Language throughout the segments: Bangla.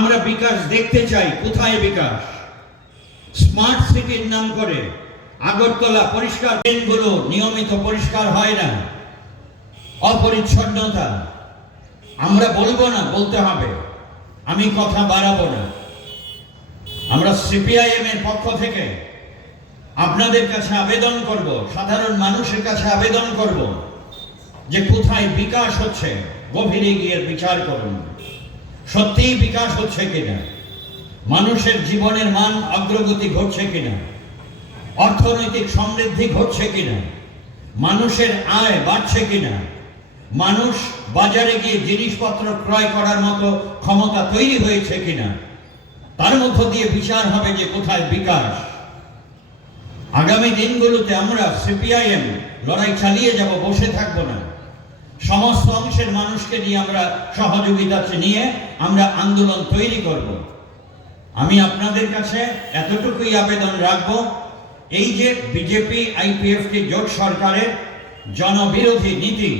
আমরা বিকাশ দেখতে চাই। কোথায় বিকাশ? স্মার্ট সিটির নাম করে। আগরতলা পরিষ্কার ড্রেনগুলো নিয়মিত পরিষ্কার হয় না। অপরিচ্ছন্নতা। আমরা বলব না, বলতে হবে। আমি কথা বাড়াবো না। আমরা সিপিআইএম এর পক্ষ থেকে আপনাদের কাছে আবেদন করব, সাধারণ মানুষের কাছে আবেদন করব যে কোথায় বিকাশ হচ্ছে। গভীরে গিয়ে বিচার করুন। সত্যিই বিকাশ হচ্ছে কিনা? মানুষের জীবনের মান অগ্রগতি ঘটছে কিনা? অর্থনৈতিক সমৃদ্ধি ঘটছে কিনা? মানুষের আয় বাড়ছে কিনা? মানুষ বাজারে গিয়ে জিনিসপত্র ক্রয় করার মতো ক্ষমতা তৈরি হয়েছে কিনা? তার মধ্য দিয়ে বিচার হবে যে কোথায় বিকাশ। আগামী দিনগুলোতে আমরা সিপিআইএম লড়াই চালিয়ে যাব, বসে থাকব না। সমস্ত অংশের মানুষকে নিয়ে আমরা সহযোগিতা নিয়ে আমরা আন্দোলন তৈরি করব। আমি আপনাদের কাছে এতটুকুই আবেদন রাখব, এই যে বিজেপি আইপিএফটি জোট সরকারের জনবিরোধী নীতি,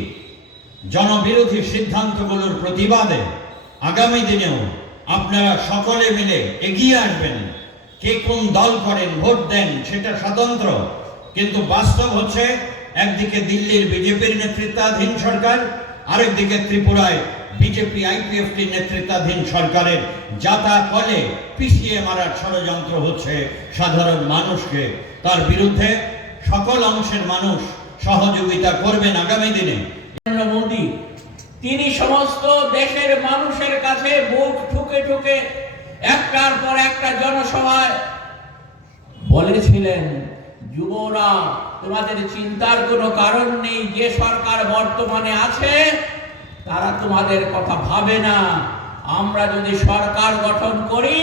জনবিরোধী সিদ্ধান্তগুলোর প্রতিবাদে আগামী দিনেও আপনারা সকলে মিলে এগিয়ে আসবেন। কে কোন দল করেন, ভোট দেন, সেটা স্বতন্ত্র, কিন্তু বাস্তব হচ্ছে একদিকে দিল্লির বিজেপির নেতৃত্বাধীন সরকার, আরেকদিকে ত্রিপুরায় বিজেপি আইপিএফটি নেতৃত্বাধীন সরকারের যাতা কলে পিছিয়ে মারার ষড়যন্ত্র হচ্ছে সাধারণ মানুষকে। তার বিরুদ্ধে সকল অংশের মানুষ সহযোগিতা করবেন আগামী দিনে। নরেন্দ্র মোদী, তিনি সমস্ত দেশের মানুষের কাছে বুক ঠুকে ঠুকে একটার পর একটা জনসভায় বলেছিলেন যুবরা, তোমাদের চিন্তার কোনো কারণ নেই, যে সরকার বর্তমানে আছে, তারা তোমাদের কথা ভাবে না। আমরা যদি সরকার গঠন করি,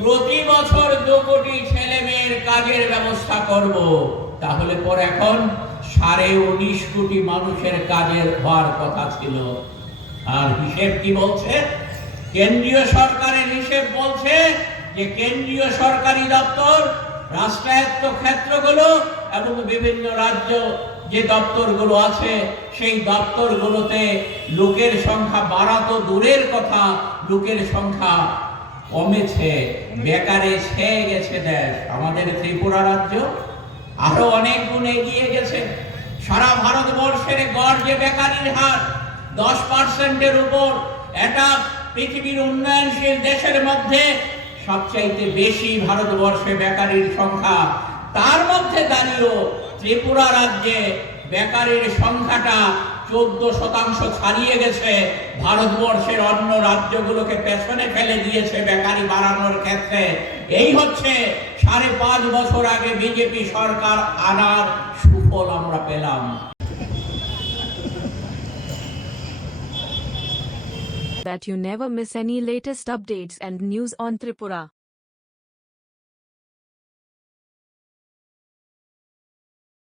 প্রতি বছর দু কোটি ছেলে মেয়ের কাজের ব্যবস্থা করব। তাহলে পর এখন সাড়ে উনিশ কোটি মানুষের কাজের হওয়ার কথা ছিল। আর হিসেব কি বলছে? কেন্দ্রীয় সরকারের হিসেব বলছে যে কেন্দ্রীয় সরকারি দপ্তর রাষ্ট্রায়ত্ত ক্ষেত্রগুলো এবং বিভিন্ন রাজ্য যে দপ্তরগুলো আছে, সেই দপ্তরগুলোতে লোকের সংখ্যা বাড়া তো দূরের কথা, লোকের সংখ্যা কমেছে। বেকারে ছেয়ে গেছে দেশ। আমাদের ত্রিপুরা রাজ্য আরও অনেক গুণ এগিয়ে গেছে। সারা ভারতবর্ষের গড় যে বেকারির হার, দশ পার্সেন্টের উপর, এটা পৃথিবীর উন্নয়নশীল দেশের মধ্যে সবচাইতে বেশি ভারতবর্ষে বেকারির সংখ্যা। তার মধ্যে দাঁড়িয়েও ত্রিপুরা রাজ্যে বেকারির সংখ্যাটা চোদ্দ শতাংশ ছাড়িয়ে গেছে। ভারতবর্ষের অন্য রাজ্যগুলোকে পেছনে ফেলে দিয়েছে বেকারি বাড়ানোর ক্ষেত্রে। এই হচ্ছে সাড়ে পাঁচ বছর আগে বিজেপি সরকার আনার সুফল আমরা পেলাম। That you never miss any latest updates and news on Tripura.